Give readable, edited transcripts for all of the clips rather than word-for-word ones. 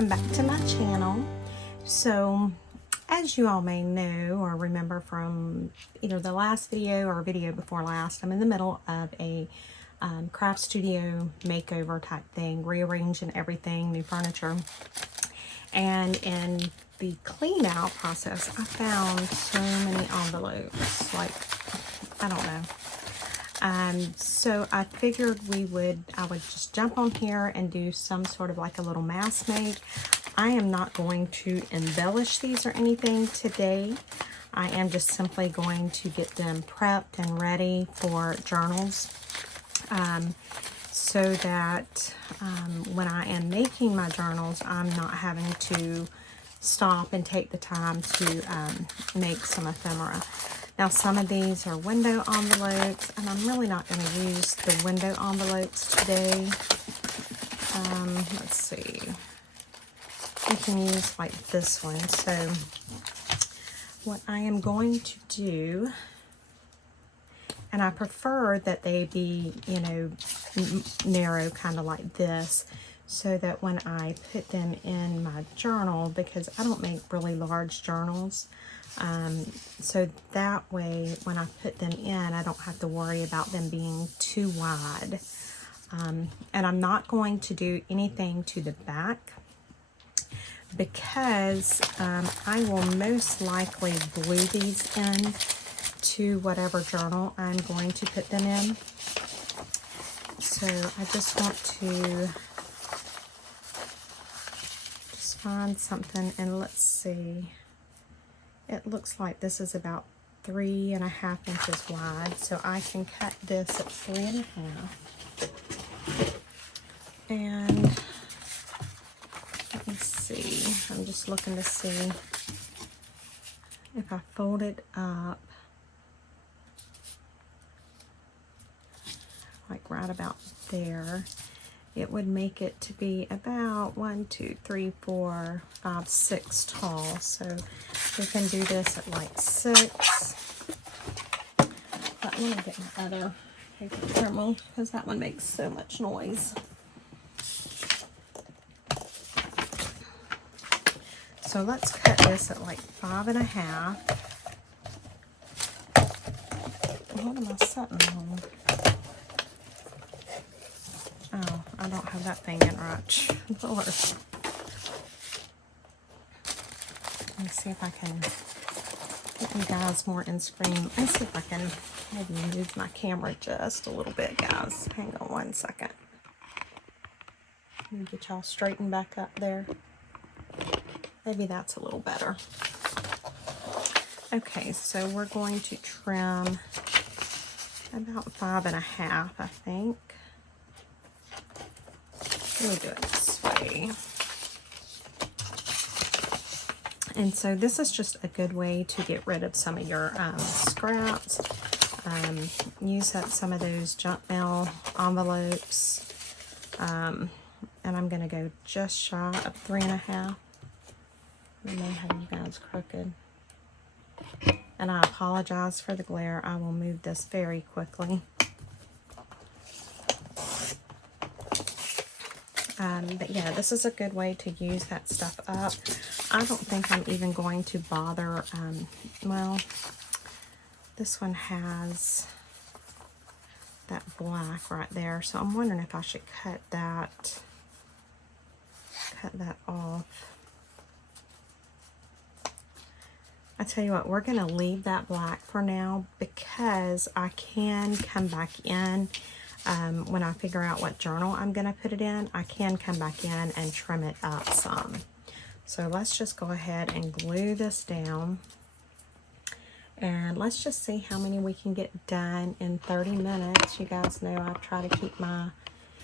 welcome back to my channel. So as you all may know or remember from either the last video or video before last, I'm in the middle of a craft studio makeover type thing, rearranging everything, new furniture. And in the clean out process, I found so many envelopes, like, I don't know. So I figured I would just jump on here and do some sort of like a little mask make. I am not going to embellish these or anything today. I am just simply going to get them prepped and ready for journals. So that when I am making my journals, I'm not having to stop and take the time to make some ephemera. Now, some of these are window envelopes, and I'm really not going to use the window envelopes today. Let's see. You can use like this one. So what I am going to do, and I prefer that they be, you know, narrow, kind of like this, so that when I put them in my journal, because I don't make really large journals, so that way when I put them in, I don't have to worry about them being too wide. And I'm not going to do anything to the back, because I will most likely glue these in to whatever journal I'm going to put them in. So I just want to just find something, and let's see. It looks like this is about 3.5 inches wide, so I can cut this at 3.5. And let me see. I'm just looking to see if I fold it up like right about there, it would make it to be about 1, 2, 3, 4, 5, 6 tall. So we can do this at like 6. But let me get my other paper thermal, because that one makes so much noise. So let's cut this at like 5.5. What am I setting on? Oh, I don't have that thing in right. Lord. Let me see if I can get you guys more in screen. Let me see if I can maybe move my camera just a little bit, guys. Hang on one second. Let me get y'all straightened back up there. Maybe that's a little better. Okay, so we're going to trim about 5.5, I think. Let me do it this way. And so this is just a good way to get rid of some of your scraps. Use up some of those junk mail envelopes. And I'm going to go just shy of 3.5. I may have you guys crooked. And I apologize for the glare. I will move this very quickly. But yeah, this is a good way to use that stuff up. I don't think I'm even going to bother, well, this one has that black right there, so I'm wondering if I should cut that off. I tell you what, we're going to leave that black for now, because I can come back in when I figure out what journal I'm going to put it in. I can come back in and trim it up some. So let's just go ahead and glue this down, and let's just see how many we can get done in 30 minutes. You guys know I try to keep my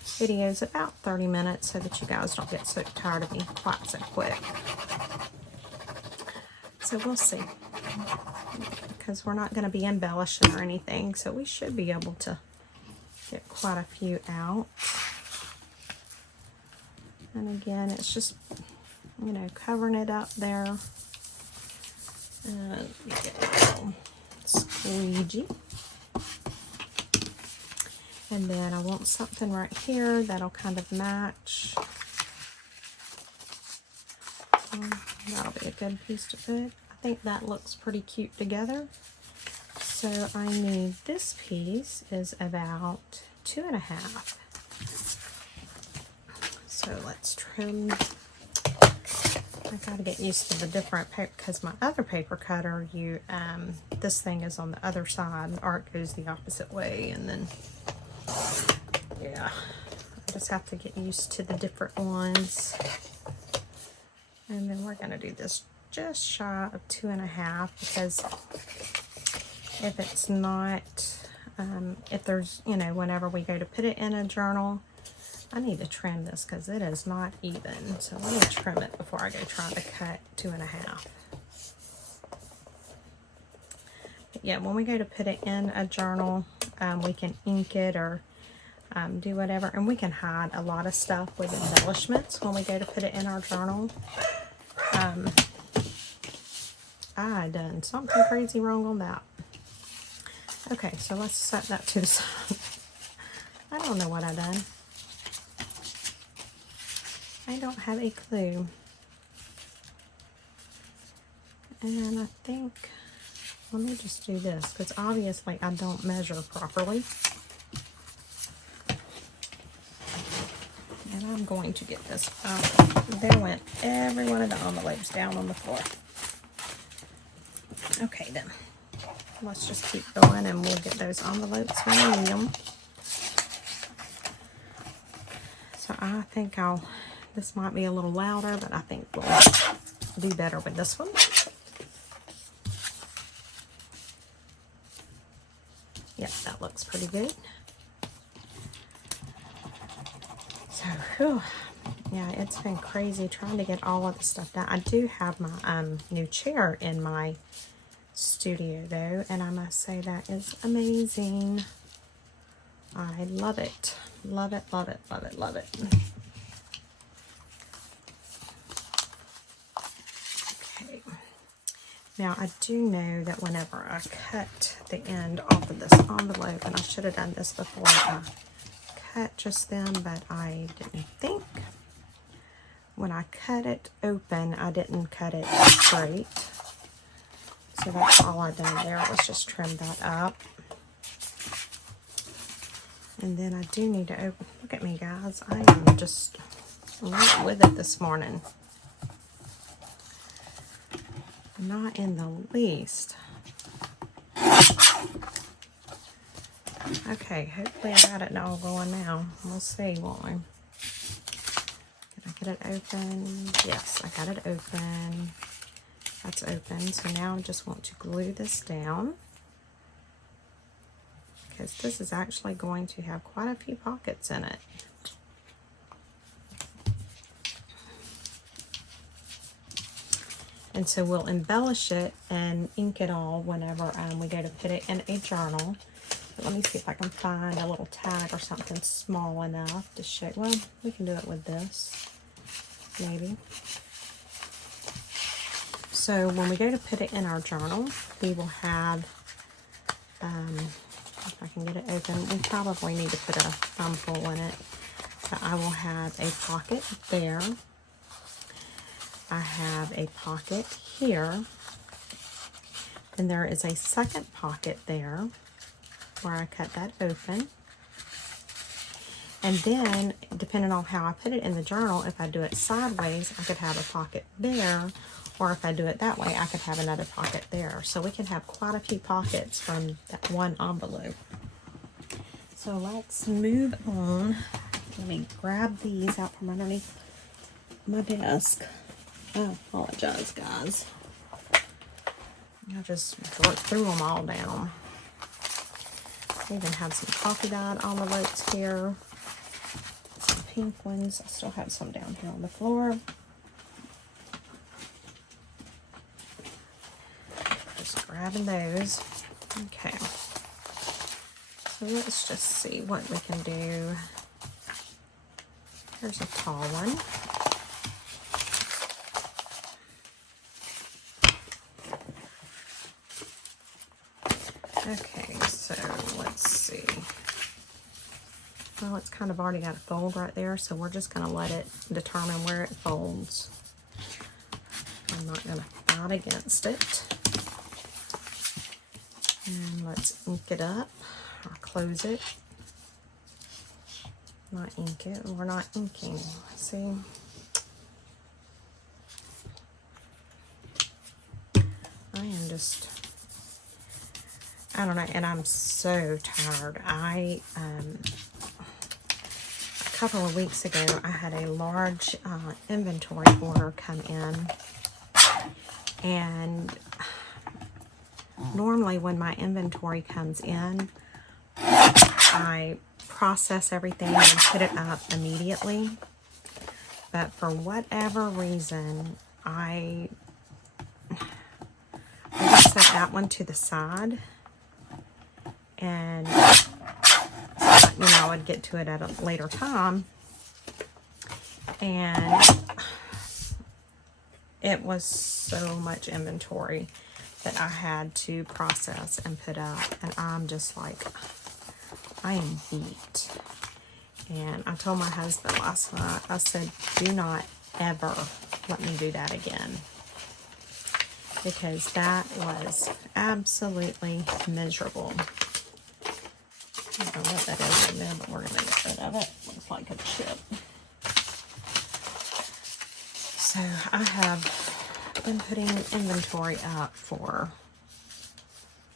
videos about 30 minutes so that you guys don't get so tired of me quite so quick. So we'll see, because we're not going to be embellishing or anything, so we should be able to get quite a few out. And again, it's just, you know, covering it up there. And we get a little squeegee. And then I want something right here that'll kind of match That'll be a good piece to put. I think that looks pretty cute together. So I need, this piece is about 2.5. So let's trim. I gotta get used to the different paper because my other paper cutter, this thing is on the other side, or it goes the opposite way, and then yeah, I just have to get used to the different ones. And then we're gonna do this just shy of 2.5 because if it's not, if there's, whenever we go to put it in a journal, I need to trim this because it is not even. So let me trim it before I go try to cut 2.5. But yeah, when we go to put it in a journal, we can ink it or do whatever. And we can hide a lot of stuff with embellishments when we go to put it in our journal. I done something crazy wrong on that. Okay, so let's set that to the side. I don't know what I done. I don't have a clue. And I think, let me just do this, because obviously I don't measure properly. And I'm going to get this out. There went every one of the envelopes down on the floor. Okay then, let's just keep going and we'll get those envelopes when we need them. So I think this might be a little louder, but I think we'll do better with this one. Yep, that looks pretty good. So, whew, yeah, it's been crazy trying to get all of the stuff down. I do have my new chair in my studio though, and I must say that is amazing. I love it. Love it, love it, love it, love it. Okay. Now I do know that whenever I cut the end off of this envelope, and I should have done this before I cut just then, but I didn't think. When I cut it open, I didn't cut it straight. So that's all I done there, was just trim that up. And then I do need to open, look at me guys, I am just right with it this morning. Not in the least. Okay, hopefully I got it all going now. We'll see, won't we? Did I get it open? Yes, I got it open. That's open. So now I just want to glue this down, because this is actually going to have quite a few pockets in it. And so we'll embellish it and ink it all whenever we go to put it in a journal. But let me see if I can find a little tag or something small enough to show. Well, we can do it with this, maybe. So when we go to put it in our journal, we will have, if I can get it open, we probably need to put a thumbful in it. But I will have a pocket there. I have a pocket here. And there is a second pocket there where I cut that open. And then, depending on how I put it in the journal, if I do it sideways, I could have a pocket there. Or if I do it that way, I could have another pocket there. So we can have quite a few pockets from that one envelope. So let's move on. Let me grab these out from underneath my desk. I apologize, guys. I just threw them all down. I even have some coffee dyed envelopes here. Some pink ones. I still have some down here on the floor. Grabbing those. Okay. So let's just see what we can do. Here's a tall one. Okay, so let's see. Well, it's kind of already got a fold right there, so we're just going to let it determine where it folds. I'm not going to fight against it. And let's ink it up, or close it. Not ink it, we're not inking. See? I am just, I don't know, and I'm so tired. A couple of weeks ago, I had a large inventory order come in, and normally when my inventory comes in, I process everything and put it up immediately, but for whatever reason, I just set that one to the side, and you know, I would get to it at a later time, and it was so much inventory that I had to process and put up, and I'm just like, I am beat. And I told my husband last night, I said, do not ever let me do that again, because that was absolutely miserable. I don't know what that is in there, but we're going to get rid of it. Looks like a chip. So I have been putting inventory up for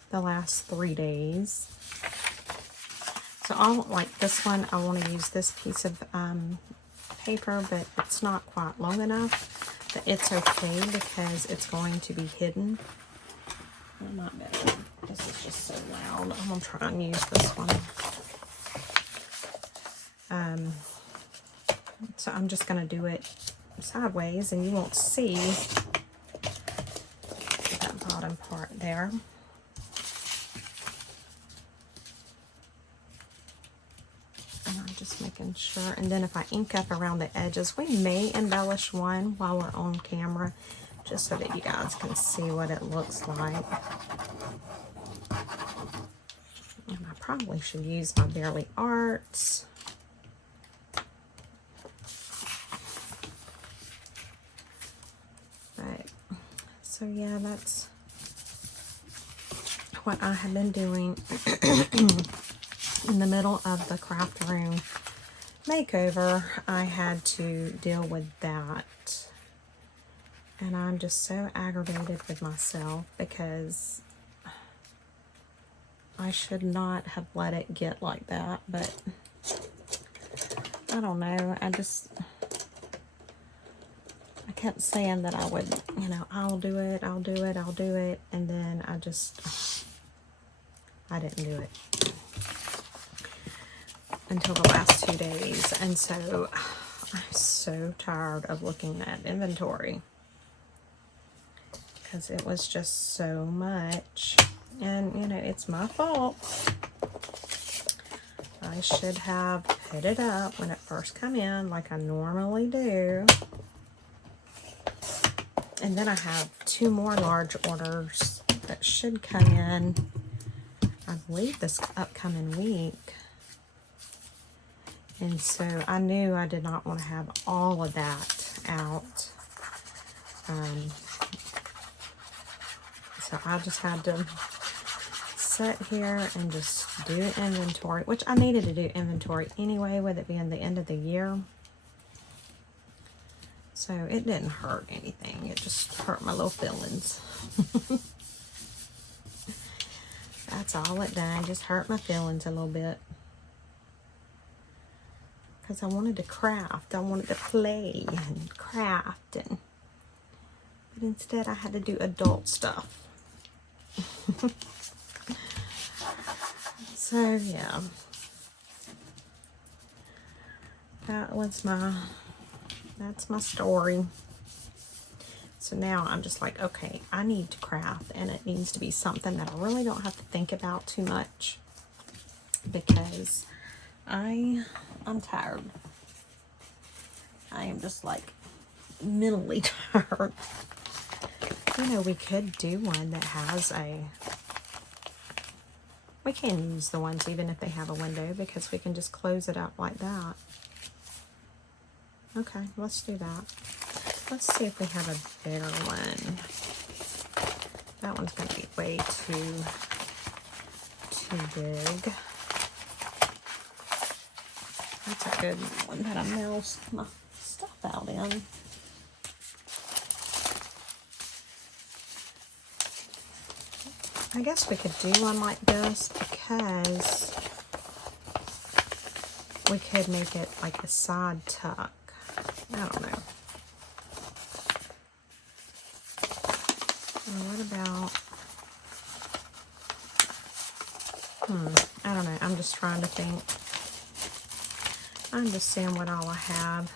the last 3 days. So I'll, like this one, I want to use this piece of paper, but it's not quite long enough. But it's okay because it's going to be hidden. It might be better. This is just so loud. I'm going to try and use this one. So I'm just going to do it sideways, and you won't see that bottom part there. And I'm just making sure. And then if I ink up around the edges, we may embellish one while we're on camera, just so that you guys can see what it looks like. And I probably should use my Barely Arts. But, so yeah, that's what I have been doing in the middle of the craft room makeover. I had to deal with that. And I'm just so aggravated with myself because I should not have let it get like that, but I don't know. I kept saying that I would, you know, I'll do it, I'll do it, I'll do it, and then I didn't do it until the last 2 days, and so I'm so tired of looking at inventory because it was just so much, and you know, it's my fault. I should have put it up when it first come in like I normally do. And then I have 2 more large orders that should come in, I believe, this upcoming week. And so I knew I did not want to have all of that out. So I just had to sit here and just do inventory, which I needed to do inventory anyway, with it being the end of the year. So it didn't hurt anything. It just hurt my little feelings. That's all it done. Just hurt my feelings a little bit. Because I wanted to craft. I wanted to play and craft. But instead I had to do adult stuff. So yeah. That's my story. So now I'm just like, okay, I need to craft, and it needs to be something that I really don't have to think about too much, because I'm tired. I am just like mentally tired. You know, we could do one that has we can use the ones even if they have a window, because we can just close it up like that. Okay, let's do that. Let's see if we have a bigger one. That one's going to be way too big. That's a good one that I moused my stuff out in. I guess we could do one like this because we could make it like a side tuck. I don't know. What about, I don't know. I'm just trying to think. I'm just seeing what all I have.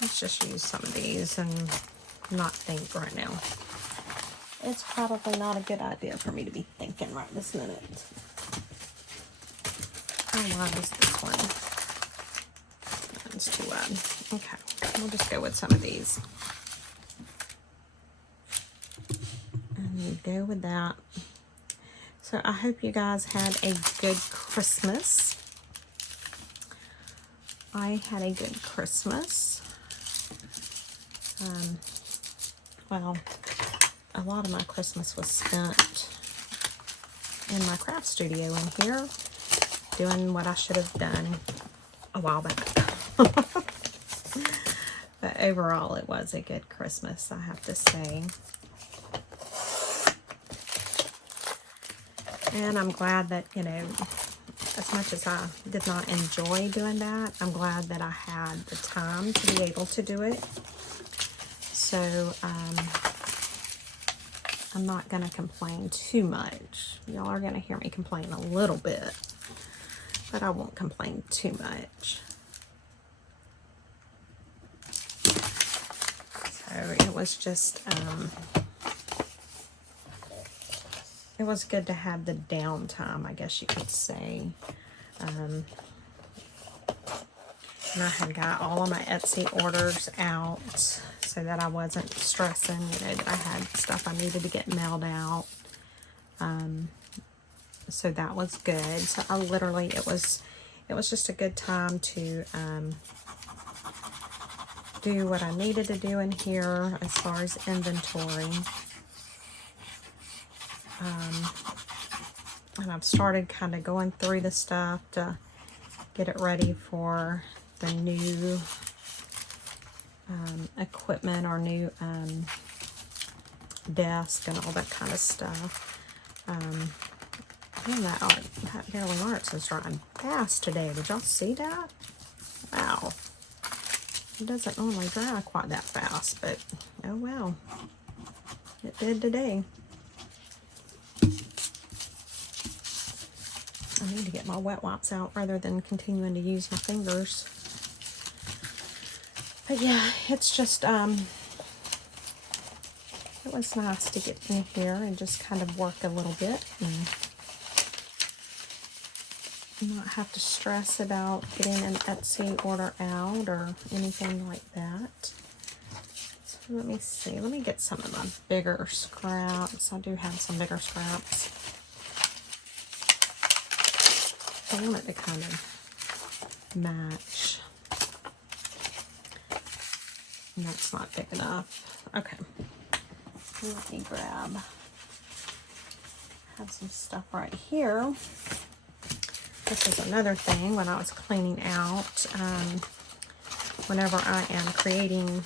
Let's just use some of these and not think right now. It's probably not a good idea for me to be thinking right this minute. How wide is this one? That's too wide. Okay, we'll just go with some of these. And go with that. So I hope you guys had a good Christmas. I had a good Christmas. Well, a lot of my Christmas was spent in my craft studio in here, doing what I should have done a while back. But overall, it was a good Christmas, I have to say. And I'm glad that, you know, as much as I did not enjoy doing that, I'm glad that I had the time to be able to do it. So, I'm not going to complain too much. Y'all are going to hear me complain a little bit, but I won't complain too much. So it was just, it was good to have the downtime, I guess you could say. And I had got all of my Etsy orders out so that I wasn't stressing, you know, that I had stuff I needed to get mailed out. So that was good. So I literally, it was just a good time to do what I needed to do in here as far as inventory. And I've started kind of going through the stuff to get it ready for the new equipment or new desk and all that kind of stuff. And that Barely Arts is drying fast today. Did y'all see that? Wow. It doesn't normally dry quite that fast, but oh well. It did today. I need to get my wet wipes out rather than continuing to use my fingers. But yeah, it's just, it was nice to get in here and just kind of work a little bit and not have to stress about getting an Etsy order out or anything like that. So let me see. Let me get some of my bigger scraps. I do have some bigger scraps. I want it to kind of match. And that's not big enough. Okay. Let me grab. I have some stuff right here. This is another thing when I was cleaning out. Whenever I am creating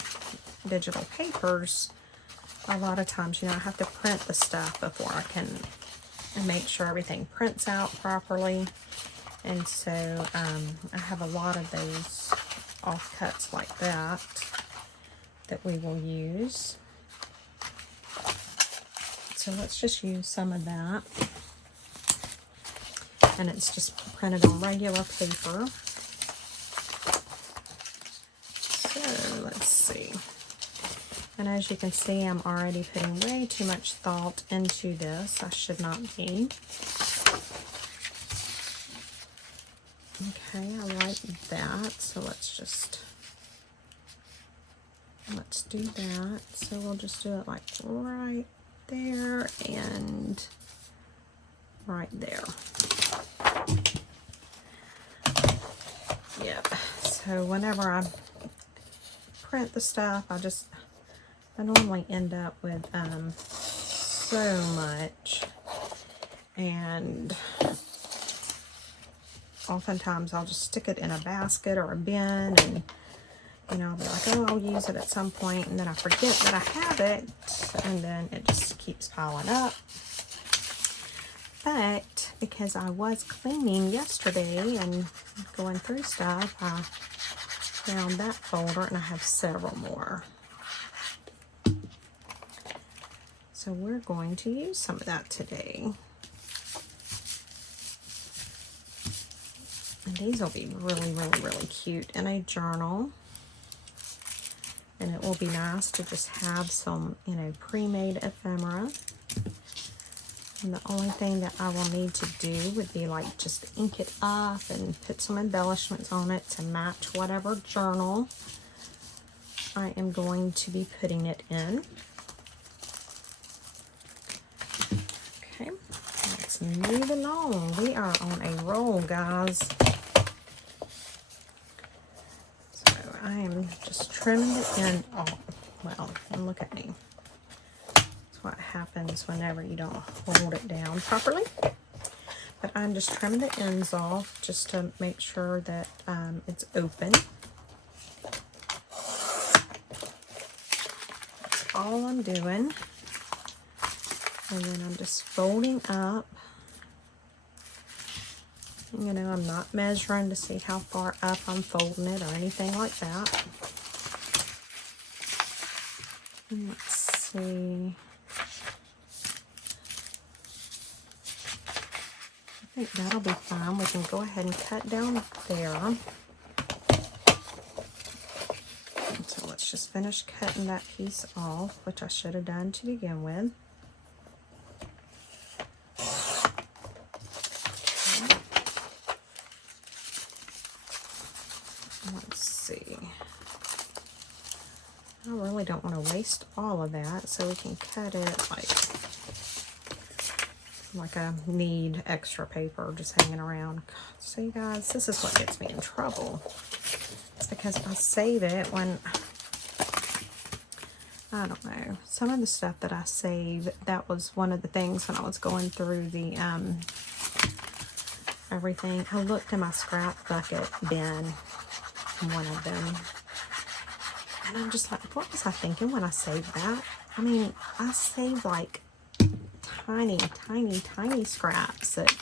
digital papers, a lot of times, you know, I have to print the stuff before I can make sure everything prints out properly. And so I have a lot of those offcuts like that we will use. So let's just use some of that. And it's just printed on regular paper. So let's see. And as you can see, I'm already putting way too much thought into this. I should not be. Okay, I like that. So let's do that. So we'll just do it like right there and right there. Yep. So whenever I print the stuff, I normally end up with so much, and oftentimes I'll just stick it in a basket or a bin, and you know, I'll be like, oh, I'll use it at some point, and then I forget that I have it, and then it just keeps piling up. But because I was cleaning yesterday and going through stuff, I found that folder, and I have several more. So we're going to use some of that today. And these will be really, really, really cute in a journal. And it will be nice to just have some, you know, pre-made ephemera. And the only thing that I will need to do would be like just ink it up and put some embellishments on it to match whatever journal I am going to be putting it in. Okay, let's move along. We are on a roll, guys. So I am just trimming it in. Oh, well, and look at me. What happens whenever you don't hold it down properly. But I'm just trimming the ends off just to make sure that it's open. That's all I'm doing. And then I'm just folding up. You know, I'm not measuring to see how far up I'm folding it or anything like that. And let's see. I think that'll be fine. We can go ahead and cut down there. So let's just finish cutting that piece off, which I should have done to begin with. Let's see. I really don't want to waste all of that, so we can cut it like I need extra paper just hanging around. God, see guys, this is what gets me in trouble. It's because I save it when, I don't know, some of the stuff that I save, that was one of the things when I was going through the everything. I looked in my scrap bucket bin, one of them, and I'm just like, what was I thinking when I saved that? I mean, I saved like tiny, tiny, tiny scraps that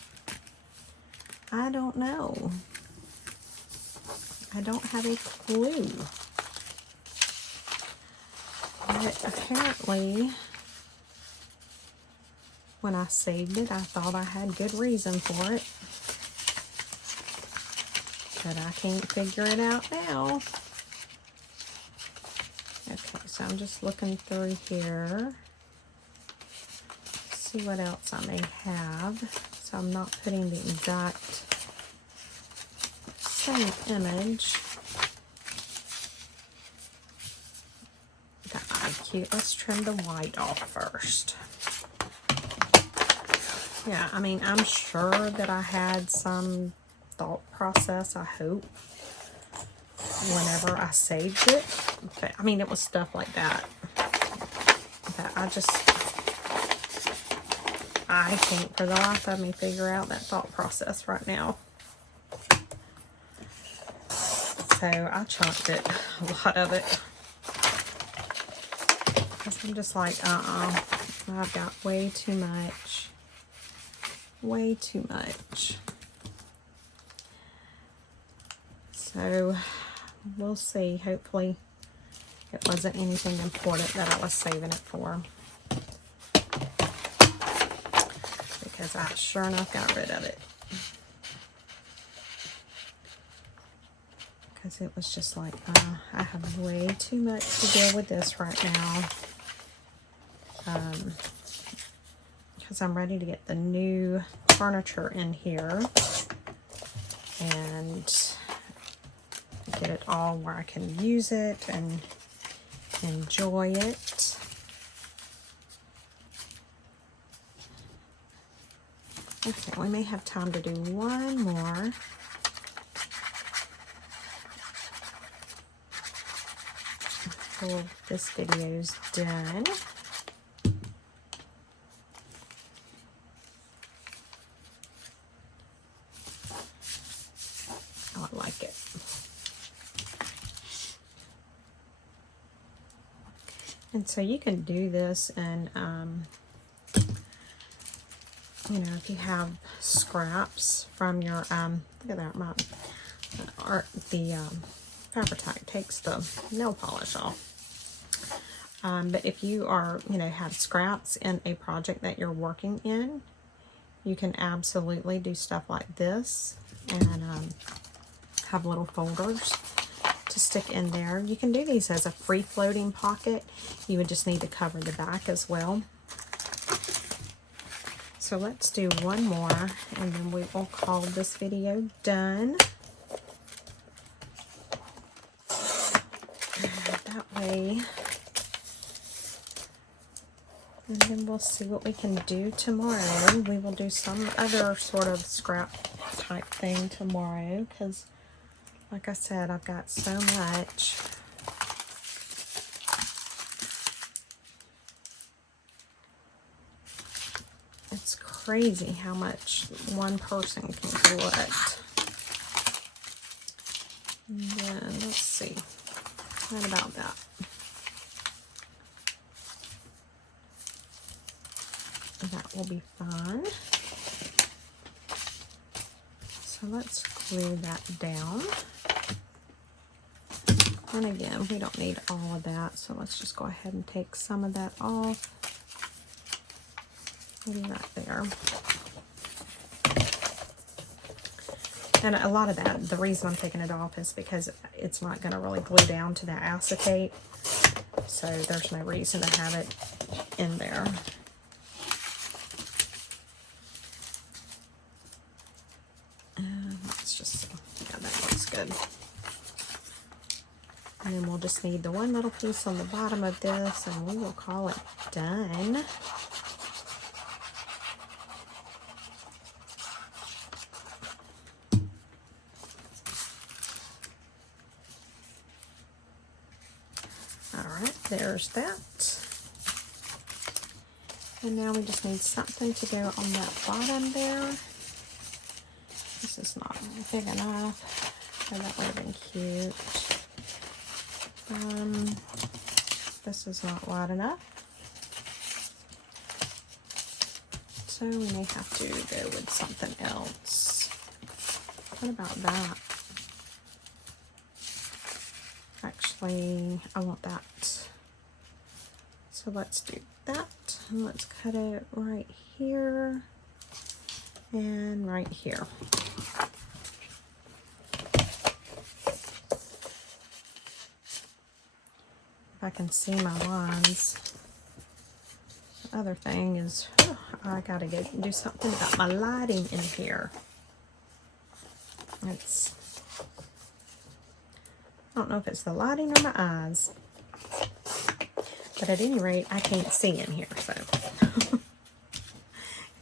I don't know. I don't have a clue. But apparently, when I saved it, I thought I had good reason for it. But I can't figure it out now. Okay, so I'm just looking through here. See what else I may have, so I'm not putting the exact same image. That would be cute. Let's trim the white off first. Yeah, I mean, I'm sure that I had some thought process, I hope, whenever I saved it. But, I mean, it was stuff like that. But I can't for the life of me figure out that thought process right now. So I chunked it, a lot of it. Because I'm just like, I've got way too much. Way too much. So we'll see. Hopefully it wasn't anything important that I was saving it for. Because I sure enough got rid of it. Because it was just like, I have way too much to deal with this right now. Because I'm ready to get the new furniture in here. And get it all where I can use it and enjoy it. Okay, we may have time to do one more. until this video is done. Oh, I like it. And so you can do this, and you know, if you have scraps from your look at that, my art, the Fabric takes the nail polish off. But if you are, you know, have scraps in a project that you're working in, you can absolutely do stuff like this and have little folders to stick in there. You can do these as a free floating pocket. You would just need to cover the back as well. So let's do one more, and then we will call this video done. That way, and then we'll see what we can do tomorrow. We will do some other sort of scrap type thing tomorrow, because like I said, I've got so much. It's crazy how much one person can collect. And then let's see. What about that? That will be fun. So let's glue that down. And again, we don't need all of that, so let's just go ahead and take some of that off. Maybe right there. And a lot of that, the reason I'm taking it off is because it's not going to really glue down to that acetate. So there's no reason to have it in there. Let's just see. Yeah, that looks good. And then we'll just need the one little piece on the bottom of this, and we will call it done. Alright, there's that. And now we just need something to go on that bottom there. This is not big enough, so that would have been cute. This is not wide enough, so we may have to go with something else. What about that? Actually, I want that. So let's do that. And let's cut it right here and right here. If I can see my lines. The other thing is, I gotta go do something about my lighting in here. It's, I don't know if it's the lighting or my eyes, but at any rate, I can't see in here, so it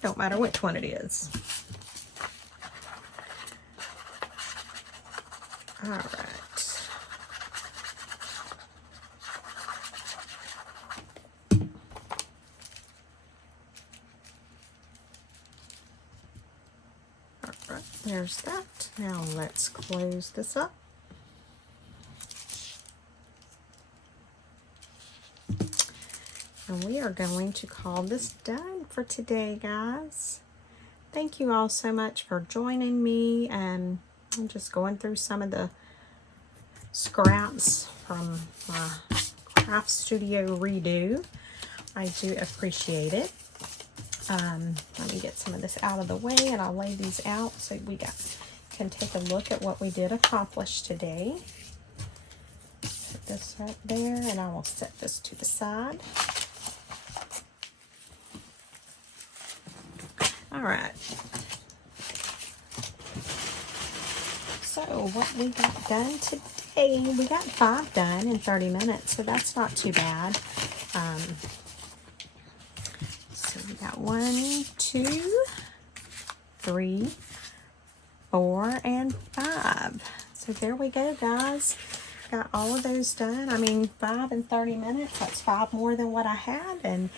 don't matter which one it is. All right. There's that. Now let's close this up. And we are going to call this done for today, guys. Thank you all so much for joining me. I'm just going through some of the scraps from my craft studio redo. I do appreciate it. Let me get some of this out of the way, and I'll lay these out so we can take a look at what we did accomplish today. Put this right there, and I will set this to the side. All right. So what we got done today, we got 5 done in 30 minutes, so that's not too bad. So we got 1, 2, 3, 4, and 5. So there we go, guys. got all of those done. I mean, 5 and 30 minutes, that's 5 more than what I had, and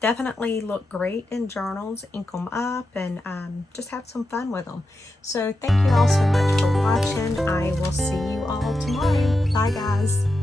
definitely look great in journals. Ink them up and just have some fun with them. So thank you all so much for watching. I will see you all tomorrow. Bye guys.